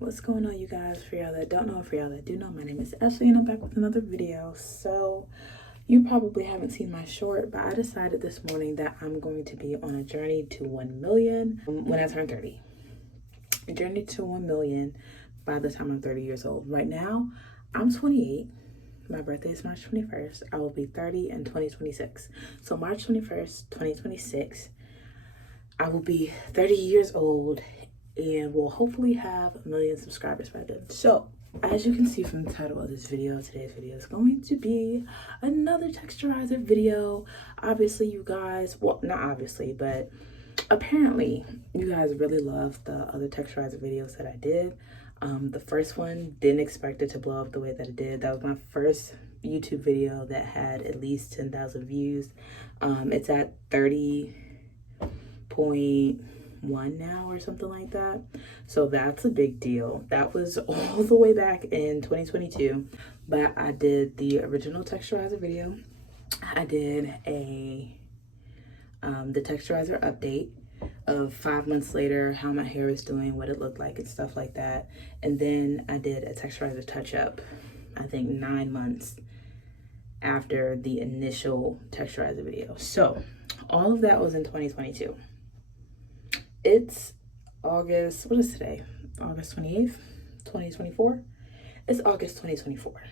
What's going on, you guys? For y'all that don't know, for y'all that do know, my name is Ashley and I'm back with another video. So you probably haven't seen my short, but I decided this morning that I'm going to be on a journey to 1 million when I turn 30. A journey to 1 million by the time I'm 30 years old. Right now, I'm 28. My birthday is March 21st. I will be 30 in 2026. So March 21st, 2026, I will be 30 years old and will hopefully have 1 million subscribers by then. So as you can see from the title of this video, today's video is going to be another texturizer video. Obviously, you guys, well, not obviously, but apparently you guys really loved the other texturizer videos that I did. The first one, didn't expect it to blow up the way that it did. That was my first YouTube video that had at least 10,000 views. It's at 30.1 now or something like that. So that's a big deal. That was all the way back in 2022. But I did the original texturizer video. I did the texturizer update of 5 months later, how my hair is doing, what it looked like and stuff like that. And then I did a texturizer touch-up, I think 9 months after the initial texturizer video. So all of that was in 2022. It's August, what is today? August 28th, 2024? It's August 2024.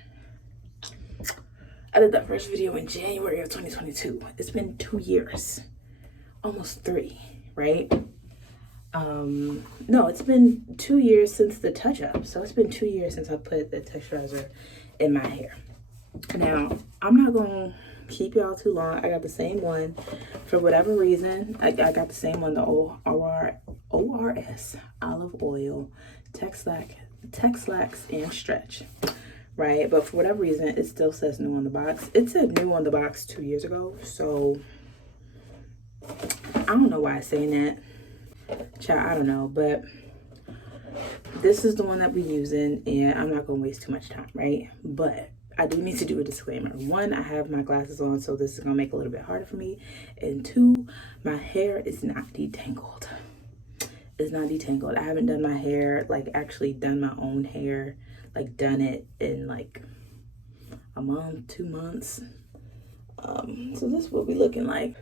I did that first video in January of 2022. It's been 2 years, almost 3. Right? No, it's been 2 years since the touch-up. So it's been 2 years since I put the texturizer in my hair. Now, I'm not going to keep y'all too long. I got the same one. For whatever reason, I got the same one, the ORS, olive oil, Texlax, and stretch. Right? But for whatever reason, it still says new on the box. It said new on the box 2 years ago. So I don't know why I'm saying that. Child, I don't know, but this is the one that we're using and I'm not gonna waste too much time, right? But I do need to do a disclaimer. 1, I have my glasses on, so this is gonna make it a little bit harder for me. And 2, my hair is not detangled. It's not detangled. I haven't done my hair, like actually done my own hair, like done it in like a month, 2 months. So this is what we're looking like.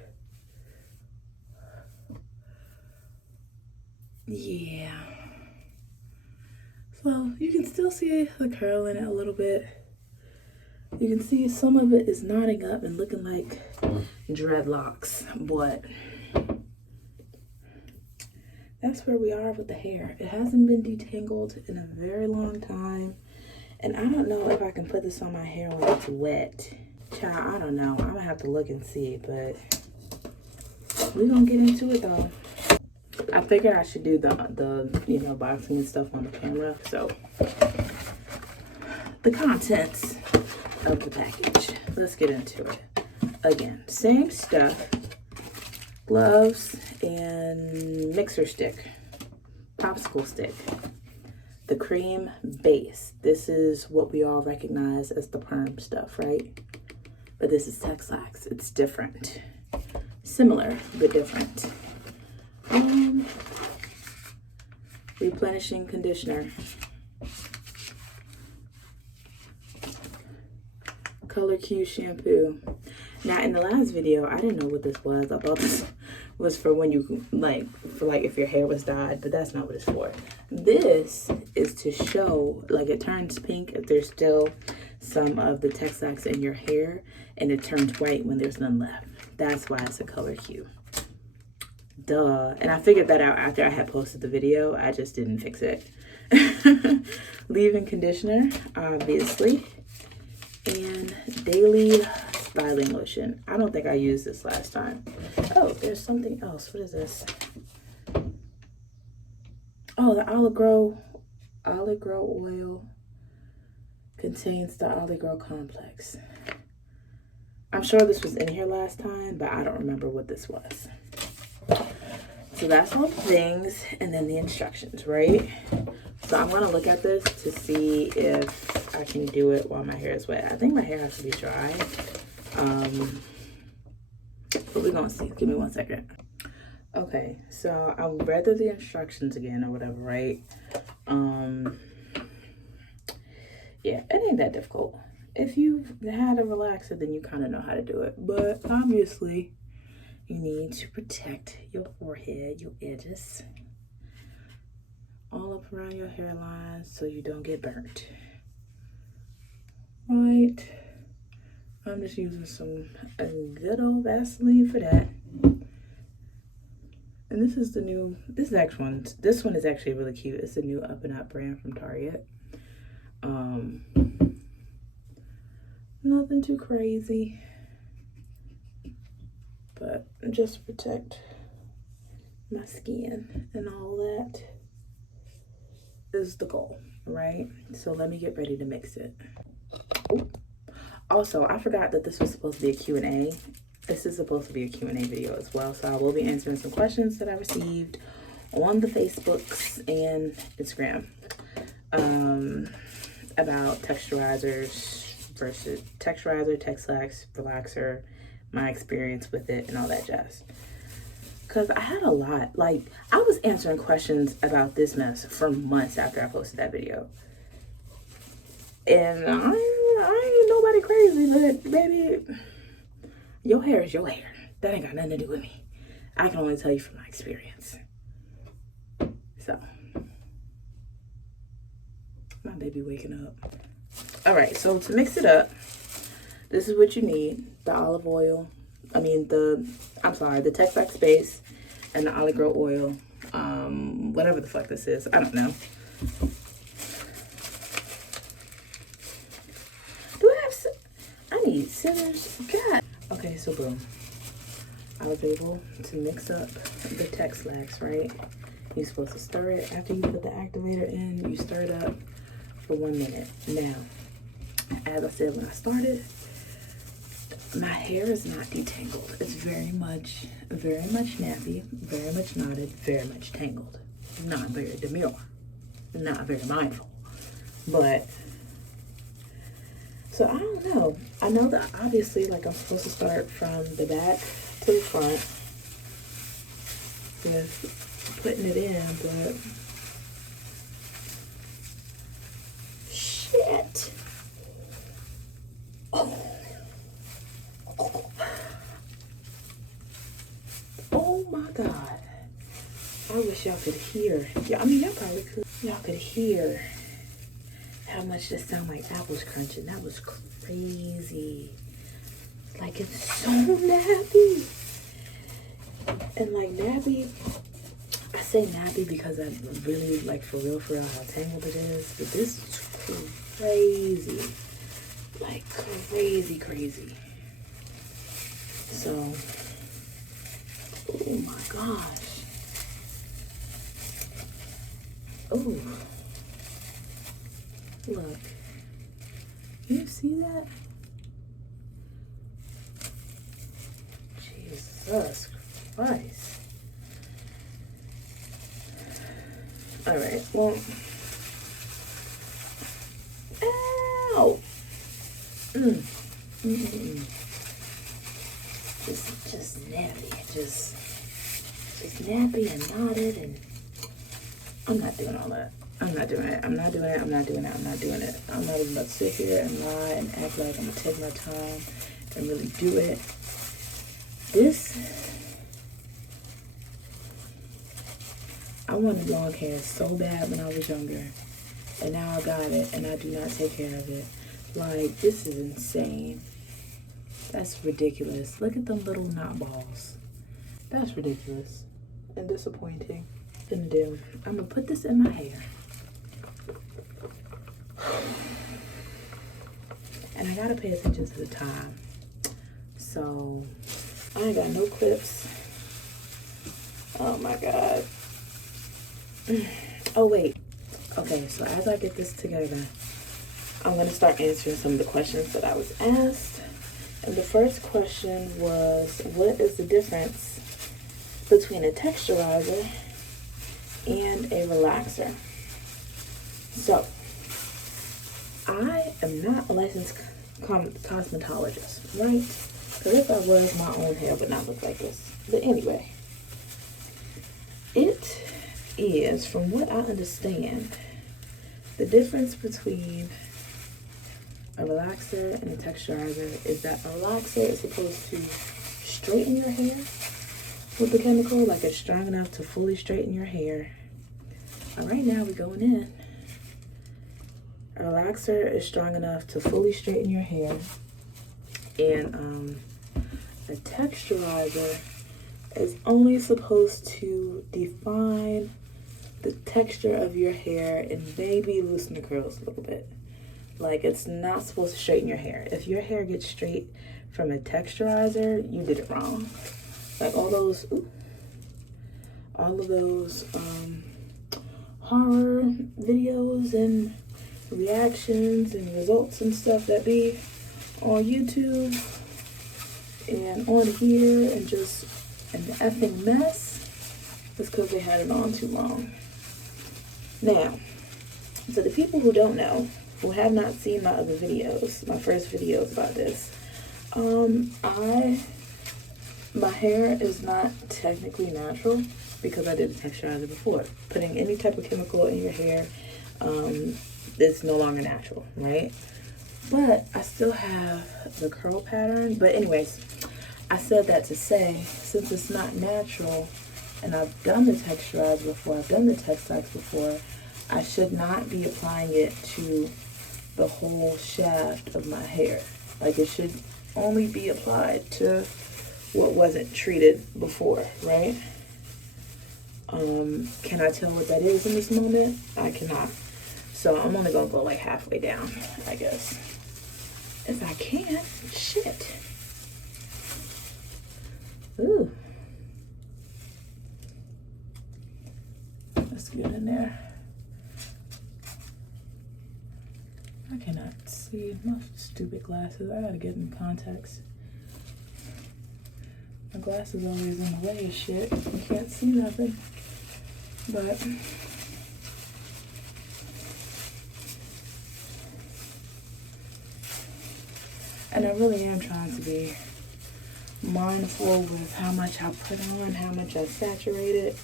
Yeah, so you can still see the curl in it a little bit. You can see some of it is knotting up and looking like dreadlocks, but that's where we are with the hair. It hasn't been detangled in a very long time, and I don't know if I can put this on my hair when it's wet. Child, I don't know. I'm gonna have to look and see, but we're gonna get into it though. I figured I should do the you know, boxing and stuff on the camera. So the contents of the package. Let's get into it. Again, same stuff. Gloves and mixer stick. Popsicle stick. The cream base. This is what we all recognize as the perm stuff, right? But this is Texlax. It's different. Similar, but different. Replenishing conditioner, Color Q shampoo. Now in the last video, I didn't know what this was. I thought this was for when you like if your hair was dyed, but that's not what it's for. This is to show like it turns pink if there's still some of the Texlax in your hair, and it turns white when there's none left. That's why it's a Color Q. Duh. And I figured that out after I had posted the video. I just didn't fix it. Leave-in conditioner, obviously. And daily styling lotion. I don't think I used this last time. Oh, there's something else. What is this? Oh, the olive grow oil contains the olive grow complex. I'm sure this was in here last time, but I don't remember what this was. So that's all the things, and then the instructions, right? So I'm gonna look at this to see if I can do it while my hair is wet. I think my hair has to be dry, but we're gonna see. Give me 1 second. Okay, so I read through the instructions again or whatever, right? Yeah, it ain't that difficult. If you've had a relaxer, then you kind of know how to do it. But obviously, you need to protect your forehead, your edges, all up around your hairline so you don't get burnt. Right. I'm just using some good old Vaseline for that. And this is the new, this one is actually really cute. It's a new Up and Up brand from Target. Nothing too crazy, but just protect my skin and all that is the goal, right? So let me get ready to mix it. Ooh. Also, I forgot that this was supposed to be a Q&A. This is supposed to be a Q&A video as well, so I will be answering some questions that I received on the Facebooks and Instagram about texturizers versus texturizer, Texlax, relaxer, my experience with it, and all that jazz. Because I had a lot. Like, I was answering questions about this mess for months after I posted that video. And I ain't nobody crazy, but baby, your hair is your hair. That ain't got nothing to do with me. I can only tell you from my experience. So, my baby waking up. All right, so to mix it up, this is what you need. The olive oil, the Texturizer base and the olive girl oil, whatever the fuck this is, I don't know. I need scissors, God. Okay, so boom. I was able to mix up the Texturizer, right? You're supposed to stir it. After you put the activator in, you stir it up for 1 minute. Now, as I said when I started, my hair is not detangled. It's very much nappy, very much knotted, very much tangled. Not very demure, not very mindful. But, so I don't know. I know that obviously, like, I'm supposed to start from the back to the front with putting it in, but shit. Oh my God. I wish y'all could hear. Yeah, I mean, y'all probably could. Y'all could hear how much this sound like apples crunching. That was crazy. Like, it's so nappy. And like nappy, I say nappy because I really, like, for real how tangled it is. But this is crazy. Like, crazy. So, oh my gosh. Oh, look. You see that? Jesus Christ. All right, well. Ow! Just nappy, just nappy and knotted, and I'm not doing all that. I'm not doing it. I'm not even about to sit here and lie and act like I'm gonna take my time and really do it. I wanted long hair so bad when I was younger, and now I got it, and I do not take care of it. Like, this is insane. That's ridiculous. Look at them little knot balls. That's ridiculous and disappointing. Gonna do. I'm gonna put this in my hair. And I gotta pay attention to the time. So, I ain't got no clips. Oh my God. Oh wait. Okay, so as I get this together, I'm gonna start answering some of the questions that I was asked. And the first question was, what is the difference between a texturizer and a relaxer? So, I am not a licensed cosmetologist, right? Because if I was, my own hair would not look like this. But anyway, it is, from what I understand, The difference between a relaxer and a texturizer is that a relaxer is supposed to straighten your hair with the chemical, like it's strong enough to fully straighten your hair. All right, now we're going in. A relaxer is strong enough to fully straighten your hair, and a texturizer is only supposed to define the texture of your hair and maybe loosen the curls a little bit. Like, it's not supposed to straighten your hair. If your hair gets straight from a texturizer, you did it wrong. Like all of those horror videos and reactions and results and stuff that be on YouTube and on here and just an effing mess, is because they had it on too long. Now, so the people who don't know, who have not seen my other videos, my first videos about this, my hair is not technically natural because I did the texturizer before. Putting any type of chemical in your hair, it's no longer natural, right? But I still have the curl pattern. But anyways, I said that to say, since it's not natural, and I've done the texturizer before, I've done the Texturizer before, I should not be applying it to the whole shaft of my hair. Like, it should only be applied to what wasn't treated before, right? Can I tell what that is in this moment? I cannot. So I'm only gonna go like halfway down, I guess. If I can, shit. Ooh. Let's get in there. I cannot see my stupid glasses. I gotta get in contacts. My glasses always in the way of shit. You can't see nothing. But and I really am trying to be mindful with how much I put on, how much I saturate it,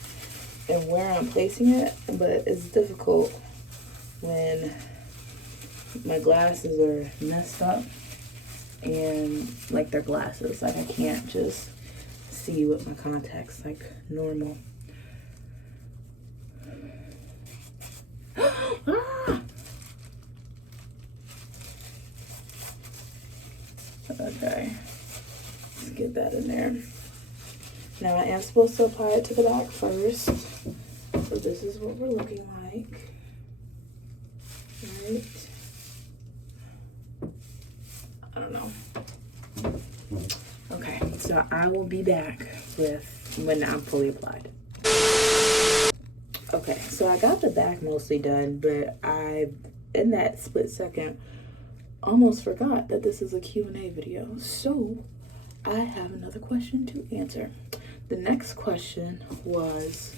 and where I'm placing it. But it's difficult when my glasses are messed up and like they're glasses. Like, I can't just see with my contacts like normal. Okay, let's get that in there. Now I am supposed to apply it to the back first. So this is what we're looking like. Right. I don't know. Okay, so I will be back with when I'm fully applied. Okay, so I got the back mostly done, but I, in that split second, almost forgot that this is a Q&A video. So I have another question to answer. The next question was,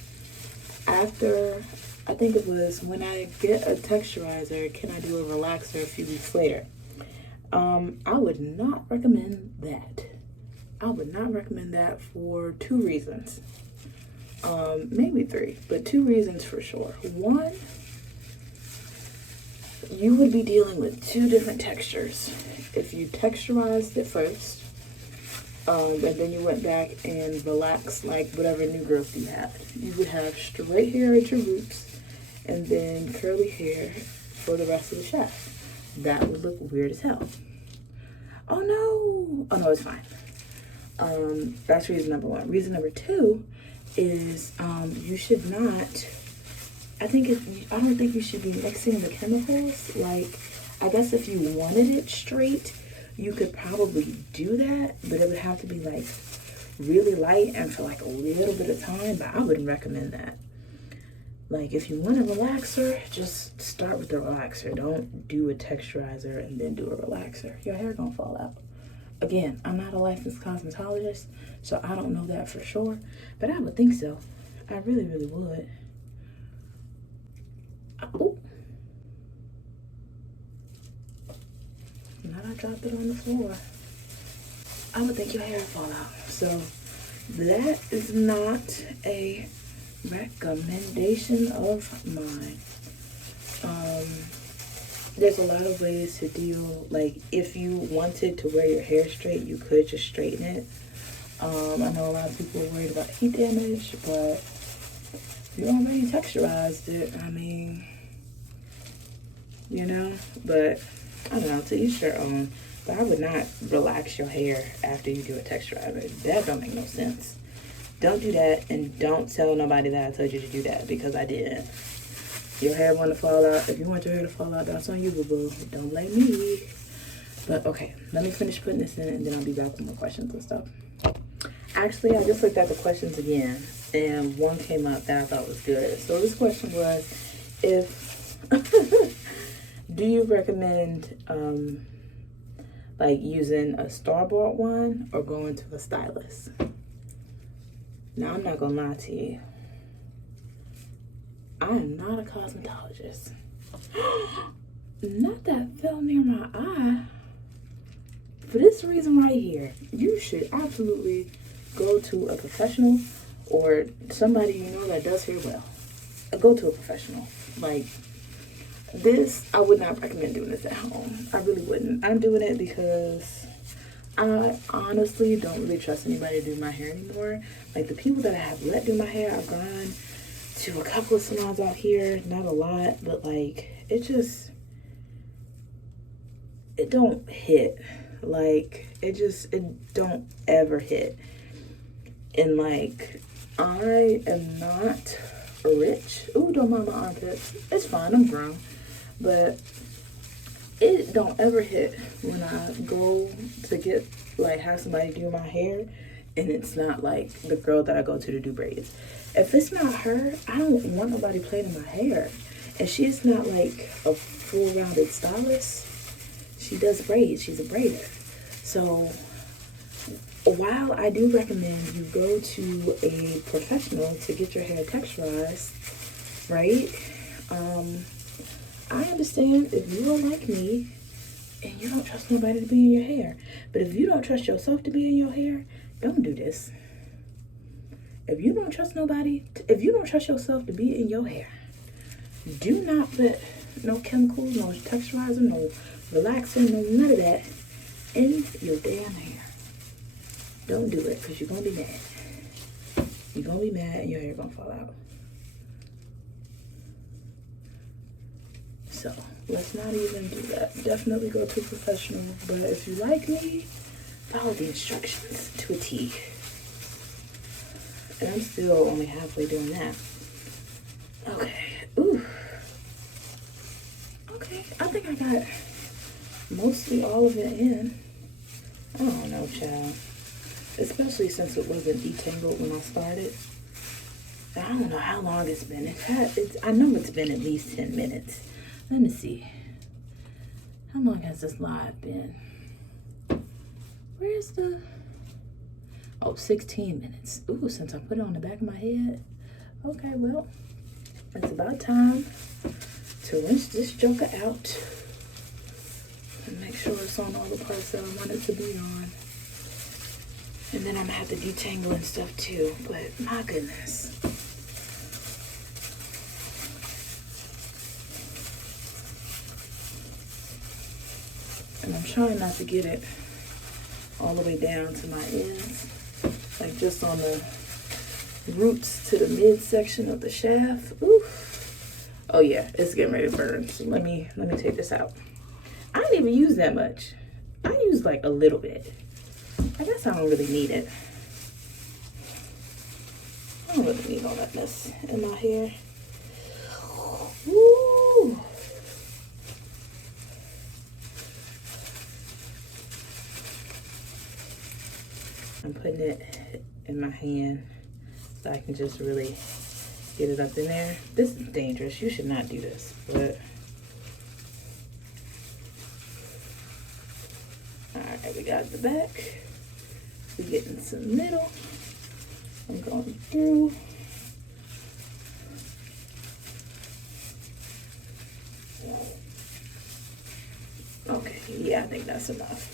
after, I think it was, when I get a texturizer, can I do a relaxer a few weeks later? I would not recommend that. I would not recommend that for two reasons. Maybe three, but two reasons for sure. One, you would be dealing with two different textures. If you texturized it first, and then you went back and relaxed like whatever new growth you had, you would have straight hair at your roots and then curly hair for the rest of the shaft. That would look weird as hell. Oh no! Oh no, it's fine. That's reason number one. Reason number two is you should not. I don't think you should be mixing the chemicals. Like, I guess if you wanted it straight, you could probably do that, but it would have to be like really light and for like a little bit of time. But I wouldn't recommend that. Like, if you want a relaxer, just start with the relaxer. Don't do a texturizer and then do a relaxer. Your hair gonna fall out. Again, I'm not a licensed cosmetologist, so I don't know that for sure, but I would think so. I really, really would. Oh. Now I dropped it on the floor. I would think your hair would fall out. So that is not a recommendation of mine. there's a lot of ways to deal. Like, if you wanted to wear your hair straight, you could just straighten it. I know a lot of people are worried about heat damage, but you already texturized it. I mean, you know, but I don't know, to each their own. But I would not relax your hair after you do a texturizer. That don't make no sense. Don't do that, and don't tell nobody that I told you to do that, because I didn't. Your hair want to fall out. If you want your hair to fall out, that's on you, boo-boo. Don't blame me. But okay, let me finish putting this in, and then I'll be back with more questions and stuff. Actually, I just looked at the questions again, and one came up that I thought was good. So this question was, if do you recommend like using a store-bought one or going to a stylist? Now, I'm not gonna lie to you, I am not a cosmetologist. Not that fell near my eye. For this reason right here, you should absolutely go to a professional or somebody you know that does hair well. Go to a professional. Like this, I would not recommend doing this at home. I really wouldn't. I'm doing it because I honestly don't really trust anybody to do my hair anymore. Like the people that I have let do my hair, I've gone to a couple of salons out here, not a lot, but like it don't hit. Like it don't ever hit. And like I am not rich. Ooh, don't mind my armpits. It's fine, I'm grown. But it don't ever hit when I go to get like have somebody do my hair, and it's not like the girl that I go to do braids. If it's not her, I don't want nobody playing in my hair. And she's not like a full-rounded stylist. She does braids. She's a braider. So while I do recommend you go to a professional to get your hair texturized, right? I understand if you are like me and you don't trust nobody to be in your hair. But if you don't trust yourself to be in your hair, don't do this. If you don't trust yourself to be in your hair, do not put no chemicals, no texturizer, no relaxer, no none of that in your damn hair. Don't do it, because you're going to be mad. You're going to be mad and your hair going to fall out. So, let's not even do that. Definitely go to a professional. But if you like me, follow the instructions to a T. And I'm still only halfway doing that. Okay. Ooh. Okay. I think I got mostly all of it in. I don't know, child. Especially since it wasn't detangled when I started. I don't know how long it's been. I know it's been at least 10 minutes. Let me see. How long has this live been? Where's the... Oh, 16 minutes. Ooh, since I put it on the back of my head. Okay, well, it's about time to rinse this joker out and make sure it's on all the parts that I want it to be on. And then I'm gonna have to detangle and stuff too, but my goodness. And I'm trying not to get it all the way down to my ends. Like just on the roots to the midsection of the shaft. Oof. Oh yeah, it's getting ready to burn. So let me take this out. I didn't even use that much. I used like a little bit. I guess I don't really need it. I don't really need all that mess in my hair. Woo. I'm putting it in my hand so I can just really get it up in there. This is dangerous. You should not do this, but all right, we got the back. We getting some middle. I'm going through. Okay, yeah, I think that's enough.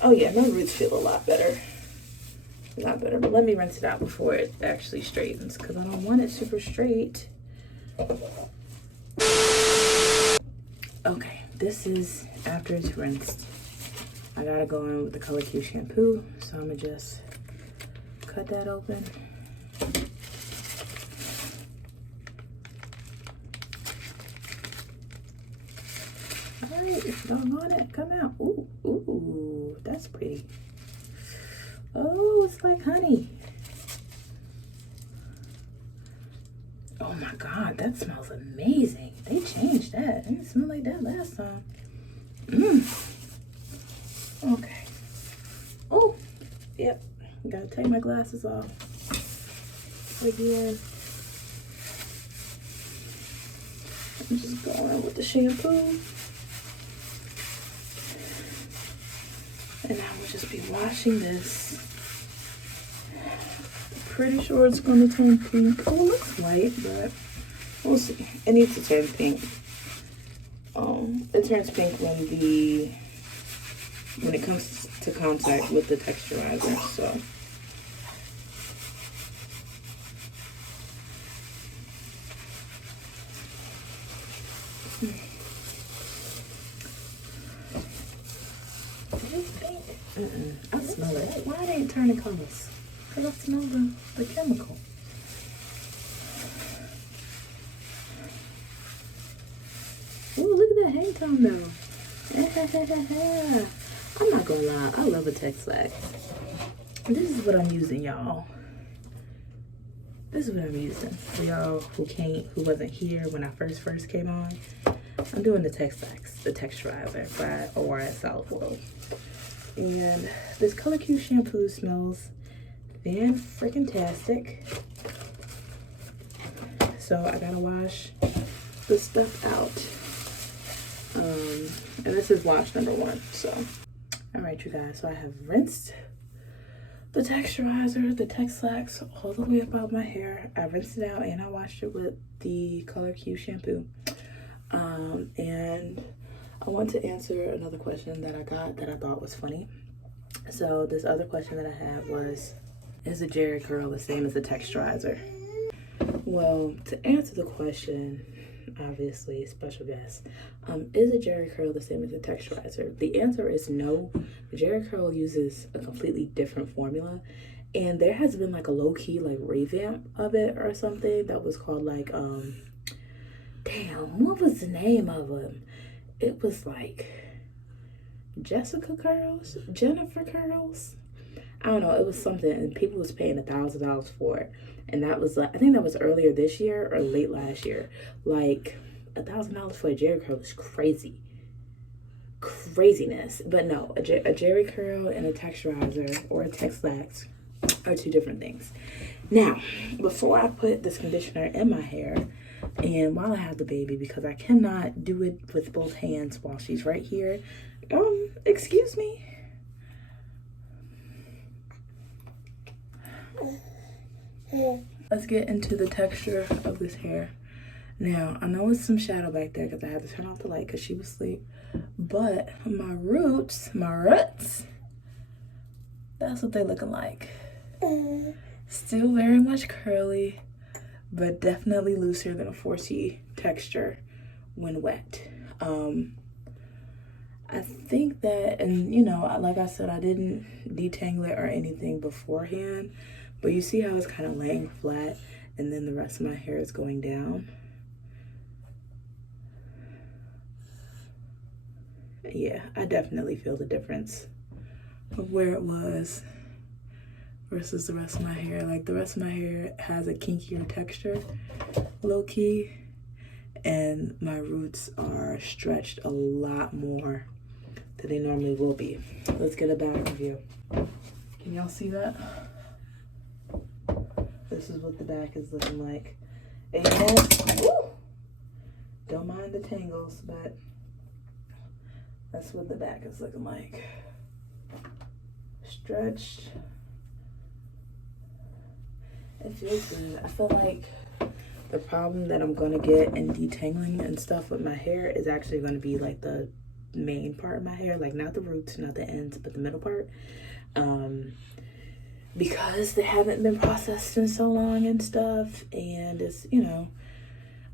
Oh yeah, my roots feel a lot better. A lot better, but let me rinse it out before it actually straightens, because I don't want it super straight. Okay, this is after it's rinsed. I gotta go in with the Color Q shampoo, so I'm gonna just cut that open. Alright, doggone it, come out. Ooh, ooh, that's pretty. Oh, it's like honey. Oh my God, that smells amazing. They changed that. It didn't smell like that last time. Okay. Oh, yep. Gotta take my glasses off again. I'm just going in with the shampoo. And I will just be washing this. Pretty sure it's going to turn pink. Oh, it looks white, but we'll see. It needs to turn pink. It turns pink when it comes to contact with the texturizer. So it's pink. I smell it. Why it ain't turning colors? Because I smell the chemical. Ooh, look at that hang time though. I'm not gonna lie, I love a Textlax. This is what I'm using, y'all. This is what I'm using. For y'all who wasn't here when I first came on, I'm doing the Textlax, the Texturizer by ORS. And this Color Q shampoo smells fan-freaking-tastic. So I gotta wash the stuff out. And this is wash number 1. So, all right, you guys. So I have rinsed the Texturizer, the Textlax, all the way up out my hair. I rinsed it out and I washed it with the Color Q shampoo. And I want to answer another question that I got that I thought was funny. So this other question that I had was, is a Jerry curl the same as the Texturizer? Well, to answer the question, obviously, special guest, is a Jerry curl the same as a Texturizer? The answer is no. The Jerry curl uses a completely different formula, and there has been like a low-key like revamp of it or something that was called like damn, what was the name of them? It was like Jennifer curls. I don't know, it was something, and people was paying $1,000 for it. And that was like, I think that was earlier this year or late last year. Like $1,000 for a Jerry curl is craziness. But no, a Jerry curl and a Texturizer or a Textlax are two different things. Now, before I put this conditioner in my hair, and while I have the baby, because I cannot do it with both hands while she's right here. Excuse me. Let's get into the texture of this hair. Now, I know it's some shadow back there because I had to turn off the light because she was asleep. But my roots, that's what they're looking like. Still very much curly, but definitely looser than a 4C texture when wet. I think that, and you know, like I said, I didn't detangle it or anything beforehand, but you see how it's kind of laying flat and then the rest of my hair is going down. Yeah, I definitely feel the difference of where it was versus the rest of my hair. Like the rest of my hair has a kinkier texture, low key, and my roots are stretched a lot more than they normally will be. Let's get a back view. Can y'all see that? This is what the back is looking like. And woo, don't mind the tangles, but that's what the back is looking like. Stretched. It feels good. I feel like the problem that I'm gonna get in detangling and stuff with my hair is actually gonna be like the main part of my hair, like not the roots, not the ends, but the middle part. Because they haven't been processed in so long and stuff, and it's, you know,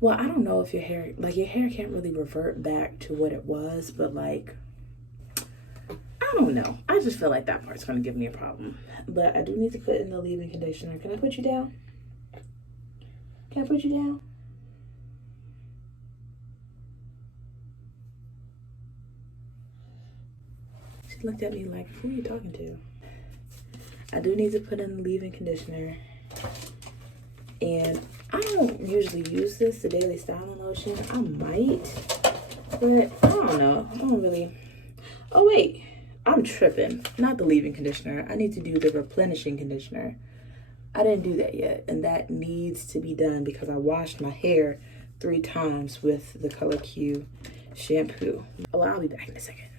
well, I don't know if your hair, like your hair can't really revert back to what it was, but like, I don't know. I just feel like that part's gonna give me a problem. But I do need to put in the leave-in conditioner. Can I put you down? Can I put you down? She looked at me like, who are you talking to? I do need to put in the leave-in conditioner. And I don't usually use this, the Daily Styling Lotion. I might, but I don't know. I don't really. Oh, wait. I'm tripping. Not the leave-in conditioner. I need to do the replenishing conditioner. I didn't do that yet, and that needs to be done because I washed my hair 3 times with the Color Q shampoo. Oh, I'll be back in a second.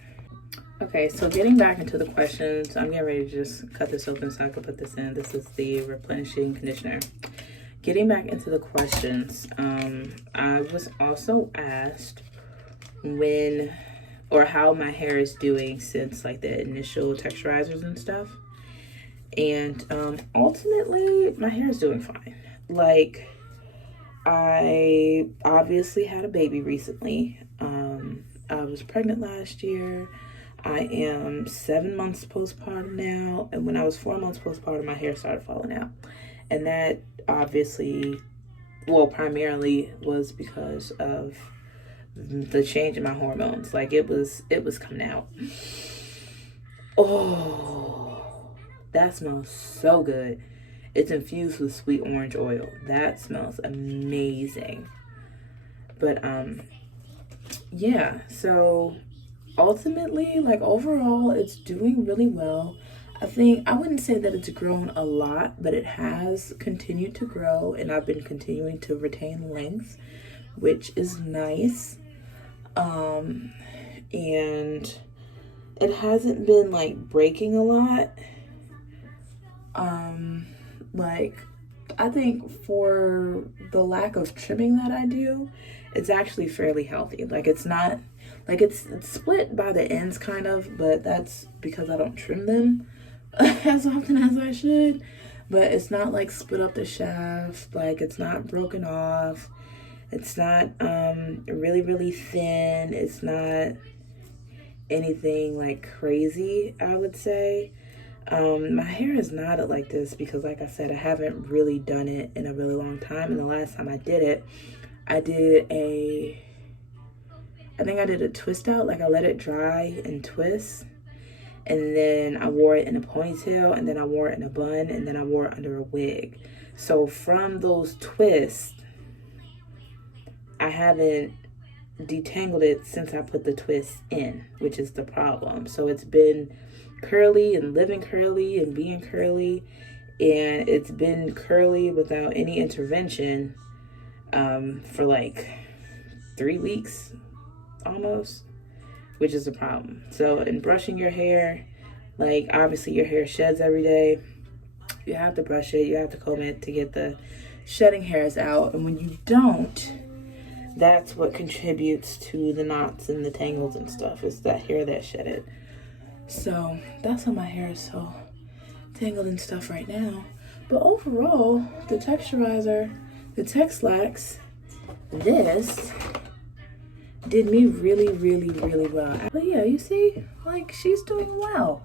Okay, so getting back into the questions, I'm getting ready to just cut this open so I can put this in. This is the replenishing conditioner. Getting back into the questions, I was also asked when or how my hair is doing since like the initial texturizers and stuff. And ultimately, my hair is doing fine. Like, I obviously had a baby recently. I was pregnant last year. I am 7 months postpartum now. And when I was 4 months postpartum, my hair started falling out. And that obviously, well, primarily was because of the change in my hormones. Like, it was coming out. Oh, that smells so good. It's infused with sweet orange oil. That smells amazing. But yeah, so ultimately, like overall, it's doing really well. I think I wouldn't say that it's grown a lot, but it has continued to grow, and I've been continuing to retain length, which is nice. And it hasn't been like breaking a lot. Like, I think for the lack of trimming that I do, it's actually fairly healthy. Like, it's not, like, it's split by the ends kind of, but that's because I don't trim them as often as I should. But it's not like split up the shaft, like it's not broken off. It's not really, really thin. It's not anything like crazy, I would say. My hair is knotted like this because, like I said, I haven't really done it in a really long time. And the last time I did it, I think I did a twist out. Like, I let it dry and twist. And then I wore it in a ponytail. And then I wore it in a bun. And then I wore it under a wig. So from those twists, I haven't detangled it since I put the twist in, which is the problem. So it's been curly and living curly and being curly, and it's been curly without any intervention for like 3 weeks almost, which is a problem. So in brushing your hair, like obviously your hair sheds every day. You have to brush it, you have to comb it to get the shedding hairs out, and when you don't, that's what contributes to the knots and the tangles and stuff. It's that hair that shedded. So that's why my hair is so tangled and stuff right now. But overall, the texturizer, the Texlax, this did me really, really, really well. But yeah, you see, like, she's doing well.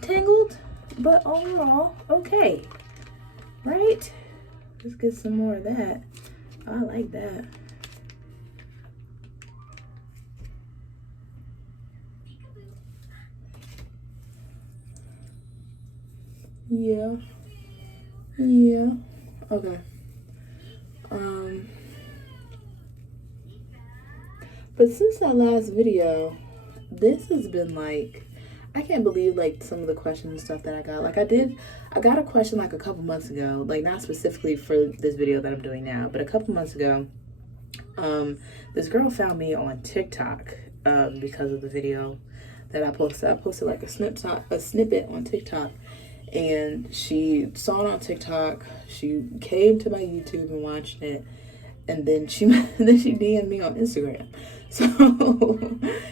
Tangled, but overall, okay. Right? Let's get some more of that. I like that. Yeah. Okay. But since that last video, this has been like, I can't believe like some of the questions and stuff that I got. Like, I got a question like a couple months ago, like not specifically for this video that I'm doing now, but a couple months ago, this girl found me on TikTok because of the video that I posted. I posted like a snippet on TikTok. And she saw it on TikTok. She came to my YouTube and watched it, and then she DM'd me on Instagram. So,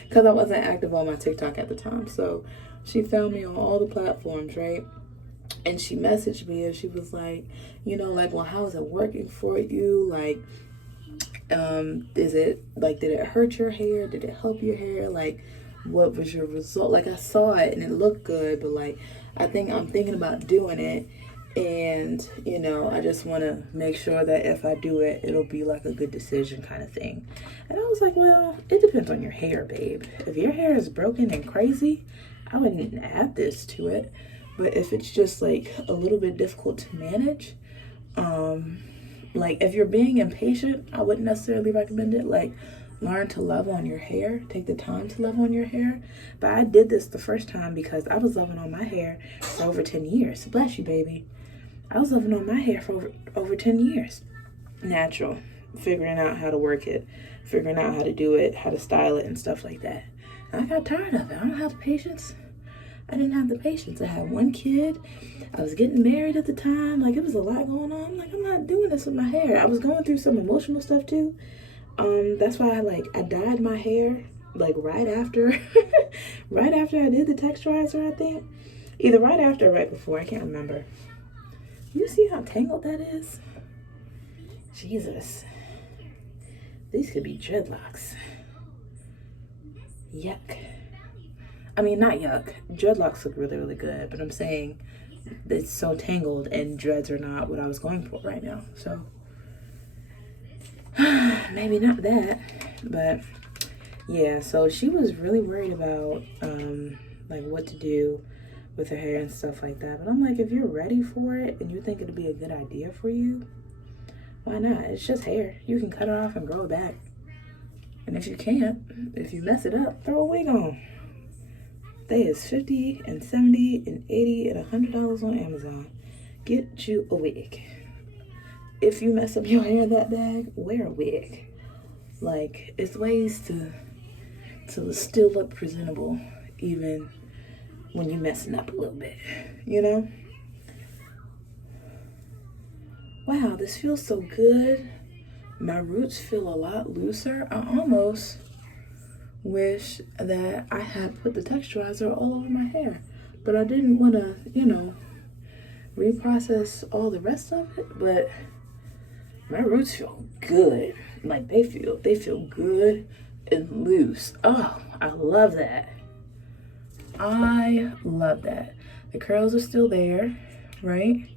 because I wasn't active on my TikTok at the time, so she found me on all the platforms, right? And she messaged me and she was like, you know, like, well, how is it working for you? Like, Is it like, did it hurt your hair? Did it help your hair? Like, what was your result? Like, I saw it and it looked good, but like, I'm thinking about doing it, and you know, I just want to make sure that if I do it, it'll be like a good decision kind of thing. And I was like, well, it depends on your hair, babe. If your hair is broken and crazy, I wouldn't add this to it. But if it's just like a little bit difficult to manage, like if you're being impatient, I wouldn't necessarily recommend it. Like, learn to love on your hair. Take the time to love on your hair. But I did this the first time because I was loving on my hair for over 10 years. Bless you, baby. I was loving on my hair for over 10 years. Natural. Figuring out how to work it. Figuring out how to do it. How to style it and stuff like that. And I got tired of it. I don't have the patience. I didn't have the patience. I had one kid. I was getting married at the time. Like, it was a lot going on. Like, I'm not doing this with my hair. I was going through some emotional stuff too. That's why I dyed my hair like right after right after I did the texturizer, I think. Either right after or right before, I can't remember. You see how tangled that is? Jesus. These could be dreadlocks. Yuck. I mean, not yuck. Dreadlocks look really, really good, but I'm saying it's so tangled and dreads are not what I was going for right now. So maybe not that, but yeah. So she was really worried about like what to do with her hair and stuff like that. But I'm like, if you're ready for it and you think it'd be a good idea for you, why not? It's just hair. You can cut it off and grow it back. And if you can't, if you mess it up, throw a wig on. They is $50 and $70 and $80 and $100 on Amazon. Get you a wig. If you mess up your hair that bad, wear a wig. Like, it's ways to still look presentable even when you're messing up a little bit, you know? Wow, this feels so good. My roots feel a lot looser. I almost wish that I had put the texturizer all over my hair, but I didn't want to, you know, reprocess all the rest of it. But my roots feel good. Like, they feel good and loose. Oh, I love that. I love that. The curls are still there, right?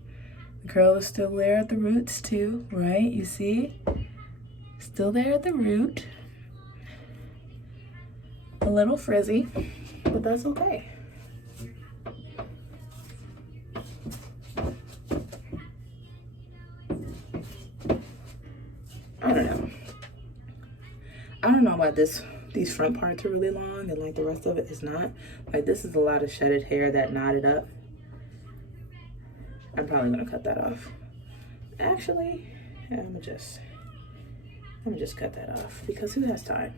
The curl is still there at the roots too, right? You see? Still there at the root. A little frizzy, but that's okay. I don't know why these front parts are really long and like the rest of it is not. Like, this is a lot of shedded hair that knotted up. I'm probably gonna cut that off. Actually, yeah, I'm gonna just cut that off because who has time?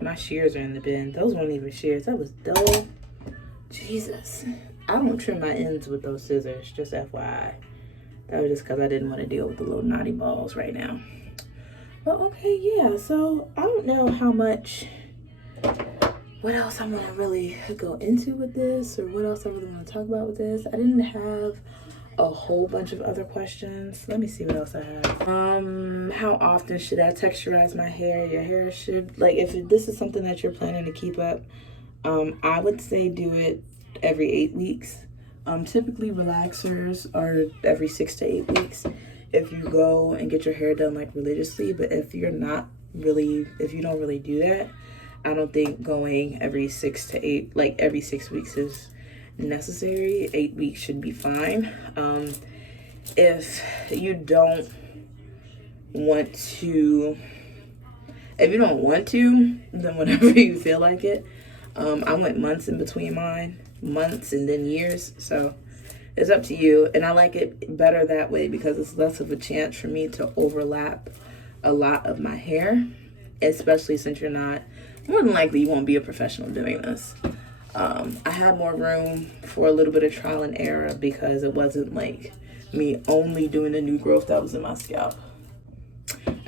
My shears are in the bin. Those weren't even shears. That was dull. Jesus. I don't trim my ends with those scissors, just FYI. That was just because I didn't want to deal with the little knotty balls right now. But okay, yeah. So I don't know how much, what else I want to really go into with this, or what else I really want to talk about with this. I didn't have a whole bunch of other questions. Let me see what else I have. How often should I texturize my hair? Your hair should, like, if this is something that you're planning to keep up, I would say do it every 8 weeks. Typically relaxers are every 6 to 8 weeks if you go and get your hair done like religiously. But if you don't really do that, I don't think going every 6 to 8, like every 6 weeks is necessary. 8 weeks should be fine. If you don't want to, then whenever you feel like it. I went months in between mine, months and then years, so it's up to you. And I like it better that way because it's less of a chance for me to overlap a lot of my hair, especially since you're not, more than likely you won't be a professional doing this. I had more room for a little bit of trial and error because it wasn't like me only doing the new growth that was in my scalp.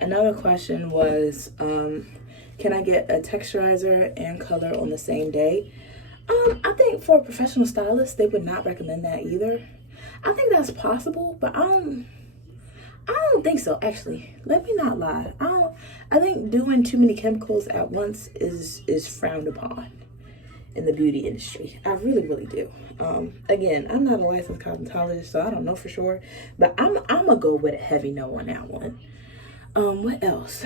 Another question was, can I get a texturizer and color on the same day? I think for a professional stylist, they would not recommend that either. I think that's possible, but I don't think so, actually. Let me not lie. I think doing too many chemicals at once is frowned upon in the beauty industry. I really, really do. Again, I'm not a licensed cosmetologist, so I don't know for sure, but I'm gonna go with a heavy no on that one. What else?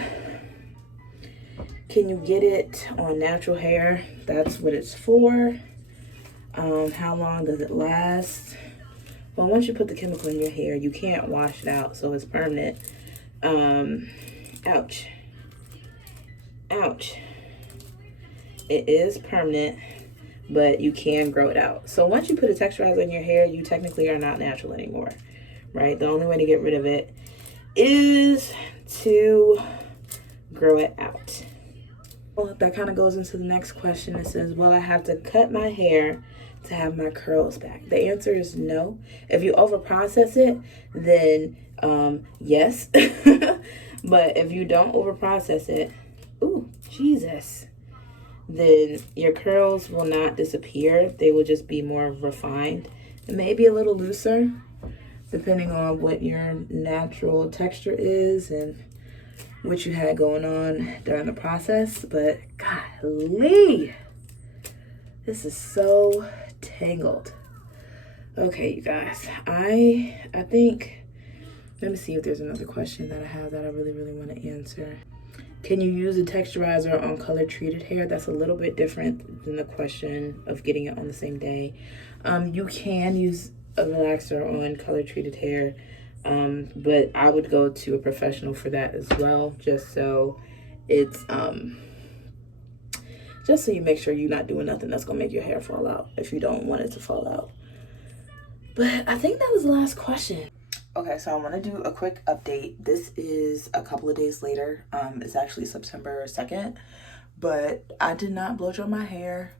Can you get it on natural hair? That's what it's for. How long does it last? Well, once you put the chemical in your hair, you can't wash it out, so it's permanent. Ouch. Ouch. It is permanent, but you can grow it out. So once you put a texturizer in your hair, you technically are not natural anymore, right? The only way to get rid of it is to grow it out. Well, that kind of goes into the next question. It says, will I have to cut my hair to have my curls back? The answer is no. If you over process it, then yes. But if you don't over process it, ooh, Jesus, then your curls will not disappear. They will just be more refined and maybe a little looser, depending on what your natural texture is and what you had going on during the process. But golly, this is so tangled. Okay, you guys, I think, let me see if there's another question that I have that I really want to answer. Can you use a texturizer on color treated hair? That's a little bit different than the question of getting it on the same day. You can use a relaxer on color treated hair, but I would go to a professional for that as well, just so it's just so you make sure you're not doing nothing that's gonna make your hair fall out if you don't want it to fall out. But I think that was the last question. Okay, so I want to do a quick update. This is a couple of days later. It's actually September 2nd, but I did not blow dry my hair.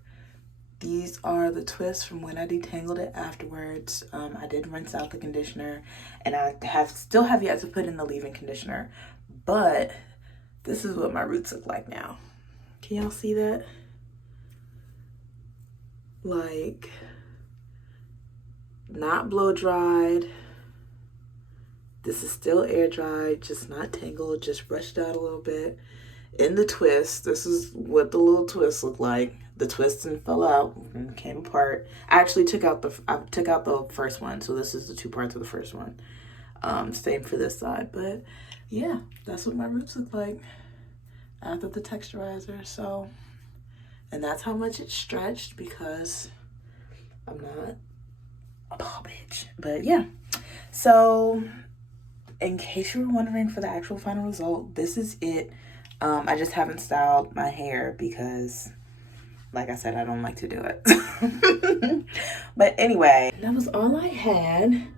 These are the twists from when I detangled it afterwards. I did rinse out the conditioner, and I still have yet to put in the leave-in conditioner, but this is what my roots look like now. Can y'all see that? Like, not blow dried. This is still air dried, just not tangled, just brushed out a little bit. In the twist, this is what the little twists look like. The twists and fell out and came apart. I actually took out the first one, so this is the two parts of the first one. Same for this side, but yeah, that's what my roots look like after the texturizer. So, and that's how much it stretched because I'm not a ball bitch. But yeah, so in case you were wondering for the actual final result, this is it. I just haven't styled my hair because, like I said, I don't like to do it. But anyway, that was all I had.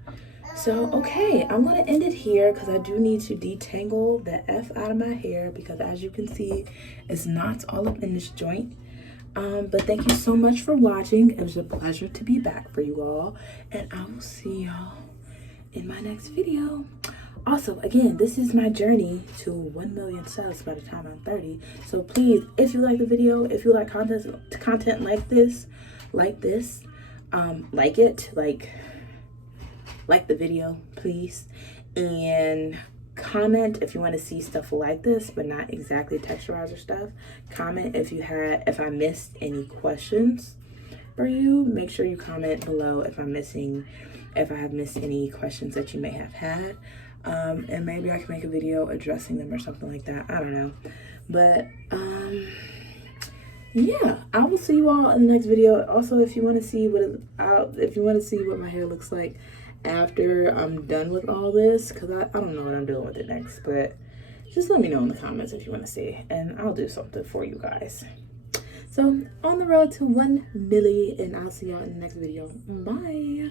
So, okay, I'm going to end it here because I do need to detangle the F out of my hair because, as you can see, it's knots all up in this joint. But thank you so much for watching. It was a pleasure to be back for you all. And I will see y'all in my next video. Also, again, this is my journey to 1 million subs by the time I'm 30. So please, if you like the video, if you like content like this, like it, like the video, please. And comment if you want to see stuff like this, but not exactly texturizer stuff. Comment if I missed any questions for you. Make sure you comment below if I have missed any questions that you may have had. And maybe I can make a video addressing them or something like that. I don't know. But yeah, I will see you all in the next video. Also, if you want to see what my hair looks like after I'm done with all this, because I don't know what I'm doing with it next, but just let me know in the comments if you want to see, and I'll do something for you guys. So on the road to 1 million, and I'll see y'all in the next video. Bye.